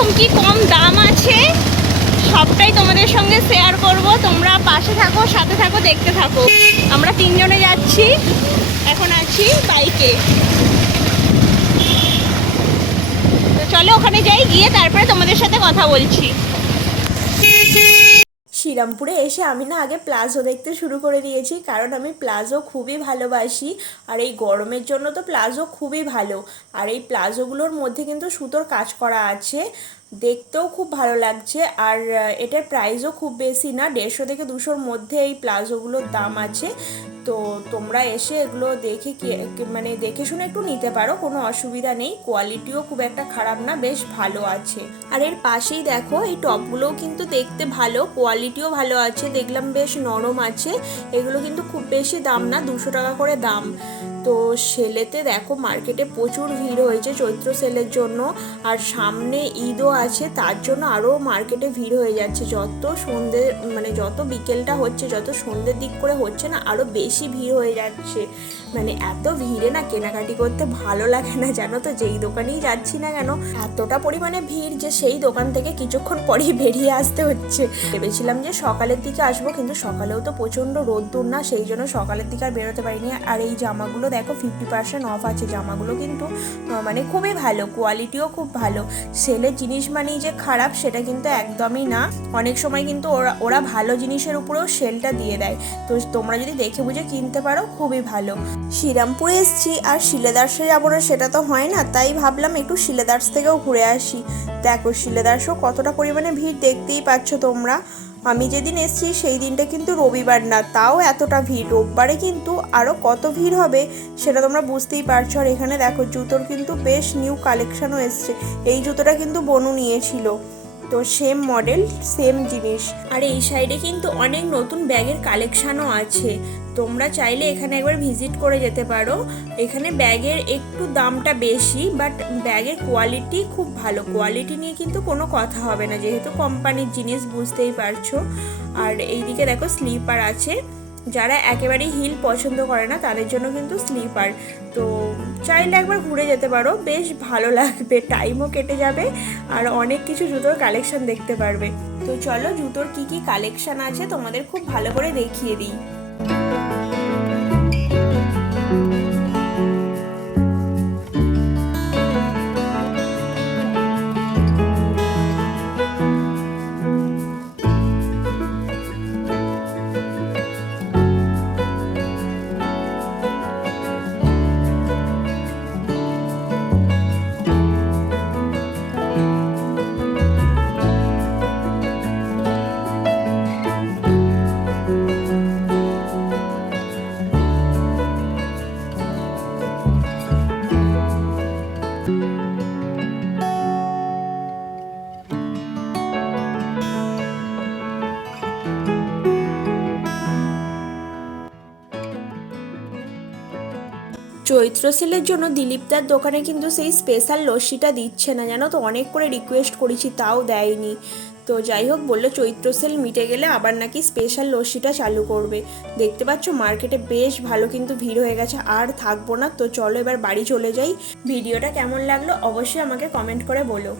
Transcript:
কীরকম কি কম দাম আছে সবটাই তোমাদের সঙ্গে শেয়ার করব। তোমরা পাশে থাকো, সাথে থাকো, দেখতে থাকো। আমরা তিনজনে যাচ্ছি, এখন আছি বাইকে। তো চলো ওখানে যাই, গিয়ে তারপরে তোমাদের সাথে কথা বলছি। শ্রীরামপুরে এসে আমি না আগে প্লাজো দেখতে শুরু করে দিয়েছি, কারণ আমি প্লাজো খুবই ভালোবাসি। আর এই গরমের জন্য তো প্লাজো খুবই ভালো। আর এই প্লাজোগুলোর মধ্যে কিন্তু সুতোর কাজ করা আছে, দেখতেও খুব ভালো লাগছে। আর এটার প্রাইসও খুব বেশি না, 150 থেকে 200-র মধ্যে এই প্লাজোগুলোর দাম আছে। তো তোমরা এসে এগুলো দেখে মানে দেখে শুনে একটু নিতে পারো, কোনো অসুবিধা নেই। কোয়ালিটিও খুব একটা খারাপ না, বেশ ভালো আছে। আর এর পাশেই দেখো এই টপগুলোও কিন্তু দেখতে ভালো, কোয়ালিটিও ভালো আছে, দেখলাম বেশ নরম আছে। এগুলো কিন্তু খুব বেশি দাম না, 200 টাকা করে দাম। তো সেলেতে দেখো মার্কেটে প্রচুর ভিড় হয়েছে চৈত্র সেলের জন্য। আর সামনে ঈদও আছে, তার জন্য আরও মার্কেটে ভিড় হয়ে যাচ্ছে। যত সন্ধ্যে মানে যত বিকেলটা হচ্ছে, যত সন্ধ্যের দিক করে হচ্ছে না, আরও বেশি ভিড় হয়ে যাচ্ছে। মানে এত ভিড়ে না কেনাকাটি করতে ভালো লাগে না, জানো তো। যেই দোকানেই যাচ্ছি না কেন এতটা পরিমাণে ভিড় যে সেই দোকান থেকে কিছুক্ষণ পরেই বেরিয়ে আসতে হচ্ছে। ভেবেছিলাম যে সকালের দিকে আসবো, কিন্তু সকালেও তো প্রচণ্ড রোদ্দুর না, সেই জন্য সকালের দিকে আর বেরোতে পারিনি। আর এই জামাগুলো দেখো 50% অফ আছে। জামাগুলো কিন্তু মানে খুবই ভালো, কোয়ালিটিও খুব ভালো। সেলের জিনিস মানেই যে খারাপ সেটা কিন্তু একদমই না। অনেক সময় কিন্তু ওরা ভালো জিনিসের উপরেও সেলটা দিয়ে দেয়। তো তোমরা যদি দেখে বুঝে কিনতে পারো খুবই ভালো। শ্রীরামপুরে এসেছি আর শিলেদার্সে যাবো না সেটা তো হয় না, তাই ভাবলাম একটু শিলেদার্স থেকেও ঘুরে আসি। দেখো শিলেদার্সও কতটা পরিমাণে ভিড় দেখতেই পাচ্ছ তোমরা। আমি যেদিন এসেছি সেই দিনটা কিন্তু রবিবার না, তাও এতটা ভিড়। রোববারে কিন্তু আরও কত ভিড় হবে সেটা তোমরা বুঝতেই পারছো। আর এখানে দেখো জুতোর কিন্তু বেশ নিউ কালেকশানও এসছে। এই জুতোটা কিন্তু বনু নিয়েছিল, তো সেম মডেল সেম জিনিস। আর এই সাইডে কিন্তু অনেক নতুন ব্যাগের কালেকশানও আছে, তোমরা চাইলে এখানে একবার ভিজিট করে যেতে পারো। এখানে ব্যাগের একটু দামটা বেশি, বাট ব্যাগের কোয়ালিটি খুব ভালো। কোয়ালিটি নিয়ে কিন্তু কোনো কথা হবে না, যেহেতু কোম্পানির জিনিস, বুঝতেই পারছো। আর এইদিকে দেখো স্লিপার আছে, যারা একেবারেই হিল পছন্দ করে না তাদের জন্য কিন্তু স্লিপার। তো চাইলে একবার ঘুরে যেতে পারো, বেশ ভালো লাগবে, টাইমও কেটে যাবে আর অনেক কিছু জুতোর কালেকশন দেখতে পারবে। তো চলো জুতোর কি কি কালেকশন আছে তোমাদের খুব ভালো করে দেখিয়ে দিই। চৈত্র সেলের জন্য দিলীপদার দোকানে কিন্তু সেই স্পেশাল লস্যিটা দিচ্ছে না, জানো তো। অনেক করে রিকোয়েস্ট করেছি তাও দেয়নি। তো যাই হোক, বললো চৈত্র সেল মিটে গেলে আবার নাকি স্পেশাল লস্যিটা চালু করবে। দেখতে পাচ্ছ মার্কেটে বেশ ভালো কিন্তু ভিড় হয়ে গেছে, আর থাকবো না। তো চলো এবার বাড়ি চলে যাই। ভিডিওটা কেমন লাগলো অবশ্যই আমাকে কমেন্ট করে বলো।